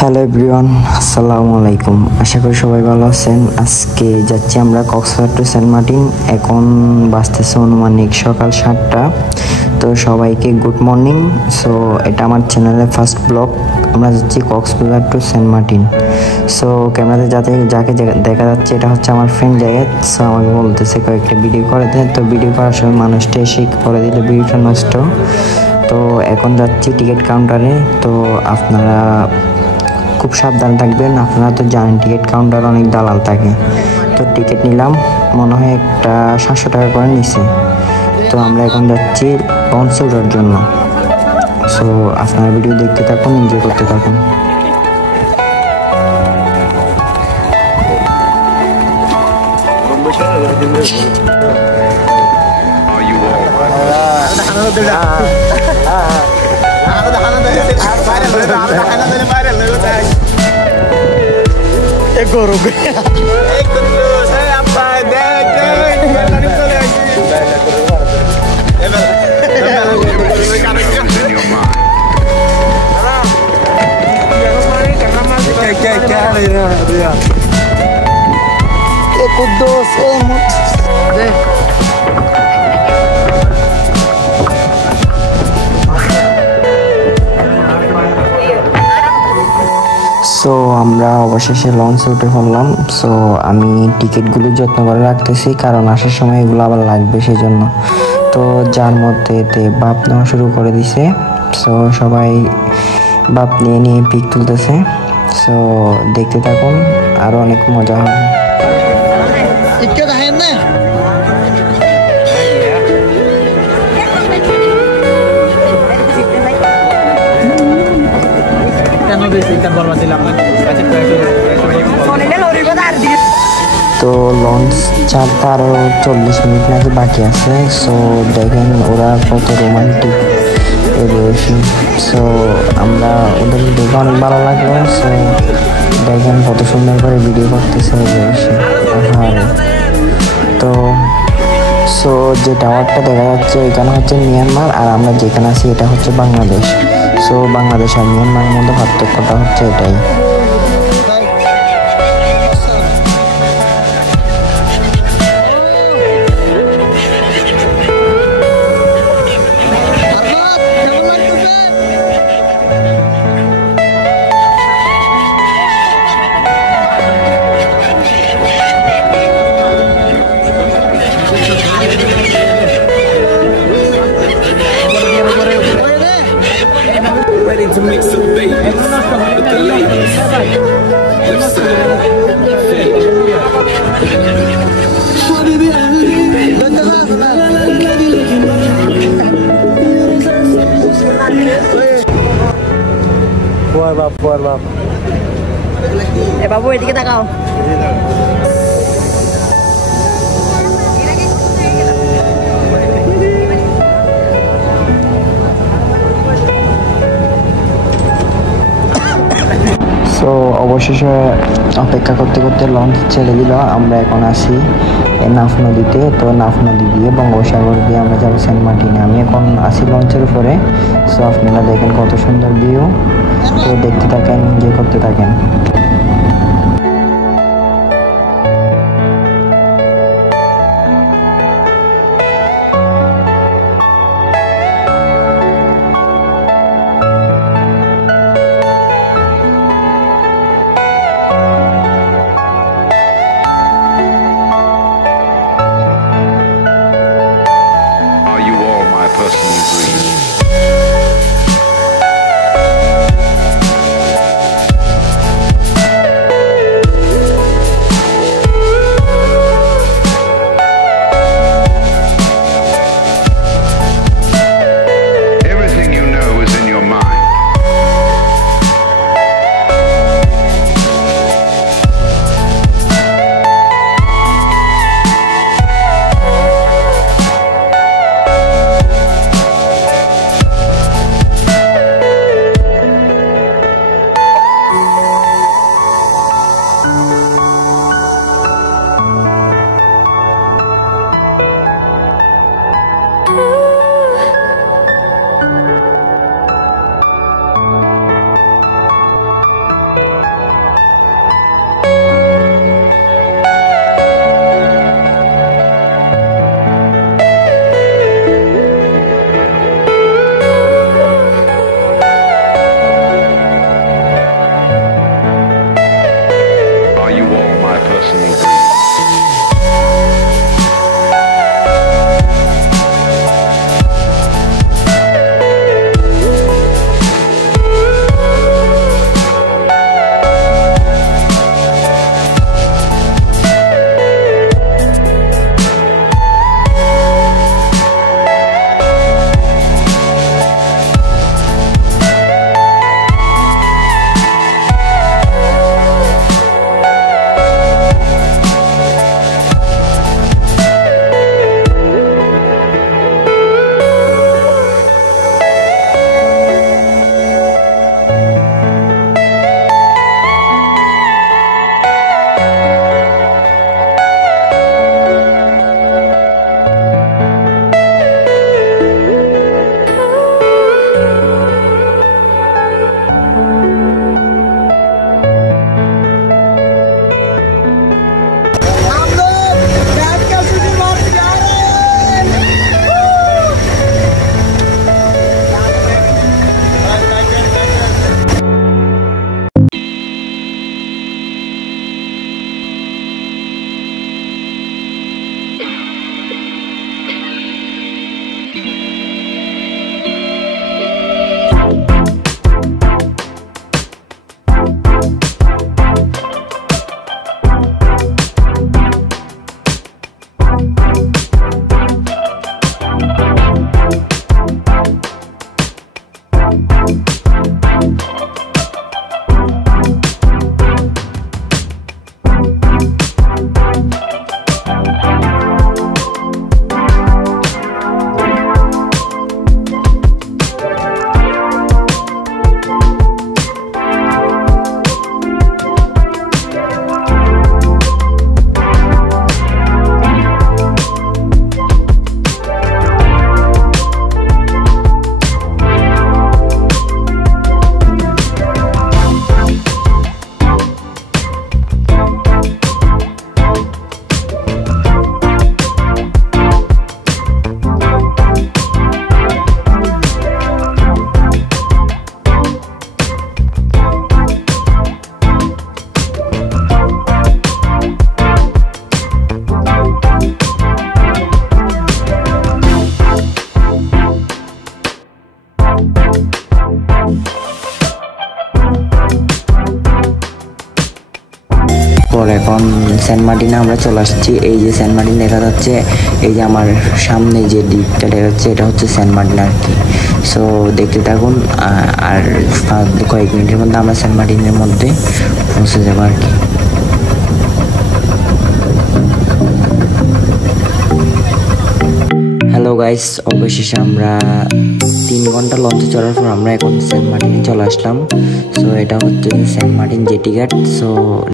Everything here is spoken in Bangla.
হ্যালো এভরিওয়ান, আসসালামু আলাইকুম। আশা করি সবাই ভালো আছেন। আজকে যাচ্ছি আমরা কক্সবাজার টু সেন্ট মার্টিন। এখন বাজতেছে অনুমানিক সকাল 7টা। তো সবাইকে গুড মর্নিং। সো এটা আমার চ্যানেলের ফার্স্ট ব্লগ। আমরা যাচ্ছি কক্সবাজার টু সেন্ট মার্টিন। সো ক্যামেরাতে যাকে দেখা যাচ্ছে এটা হচ্ছে আমার ফ্রেন্ড জায়েদ। সো আমাকে বলতেছে কয়েকটা ভিডিও করে দেন। তো ভিডিও করার সময় মানুষটা এসে করে দিলে ভিডিওটা নষ্ট। তো এখন যাচ্ছি টিকিট কাউন্টারে। তো আপনারা খুব সাবধান থাকবেন। আপনারা তো জানেন টিকিট কাউন্টার অনেক দালাল থাকে। তো টিকিট নিলাম, মনে হয় একটা 700 টাকা করে নিছে। তো আমরা এখন যাচ্ছি লঞ্চে ওঠার জন্য। সো আপনারা ভিডিও দেখতে থাকুন, এনজয় করতে থাকুন। সো আমরা অবশেষে লঞ্চে উঠে পড়লাম। সো আমি টিকিটগুলো যত্ন করে রাখতেছি, কারণ আসার সময় এগুলো আবার লাগবে সেজন্য। তো যার মধ্যে বাপ নেওয়া শুরু করে দিছে। সো সবাই বাপ নিয়ে নিয়ে পিক তুলতেছে। সো দেখতে থাকুন, আরও অনেক মজা হবে। তো লঞ্চ ছাড়তে আরও 40 মিনিট নাকি বাকি আছে। সো দেখেন ওরা কত রোমান্টিক বেশি। সো আমরা ওদের দেখে অনেক ভালো লাগলো। সো দেখেন কত সুন্দর করে ভিডিও করতেছে বেশি। তো সো যে টাওয়ারটা দেখা যাচ্ছে এখানে হচ্ছে মিয়ানমার, আর আমরা যেখানে আছি এটা হচ্ছে বাংলাদেশ। সো বাংলাদেশ আর মিয়ানমারের মধ্যে পার্থক্যটা হচ্ছে এটাই। To mix some babies with the ladies. Left side, Puar bab. বাবু এদিকে তাকাও। সো অবশেষে অপেক্ষা করতে করতে লঞ্চ ছেড়ে দিল। আমরা এখন আসি নাফ নদীতে। তো নাফ নদী দিয়ে বঙ্গোপসাগর দিয়ে আমরা যাবো সেন্ট মার্টিনে। আমি এখন আসি লঞ্চের উপরে। সো আপনারা দেখেন কত সুন্দর ভিউ। তো দেখতে থাকেন, এনজয় করতে থাকেন। are you all my personal dreams? এখন সেন্ট মার্টিনে আমরা চলে আসছি। এই যে সেন্ট মার্টিন দেখা যাচ্ছে, এই যে আমার সামনে যে দ্বীপটা দেখা যাচ্ছে এটা হচ্ছে সেন্ট মার্টিন আর কি। সো দেখতে থাকুন, আর কয়েক মিনিটের মধ্যে আমরা সেন্ট মার্টিনের মধ্যে পৌঁছে যাবো আর কি। হ্যালো গাইস, অবশেষে আমরা 3 ঘন্টা লঞ্চে চড়ার পর আমরা এখন সেন্ট মার্টিনে চলে আসলাম। সো এটা হচ্ছে সেন্ট মার্টিন জেটি ঘাট। সো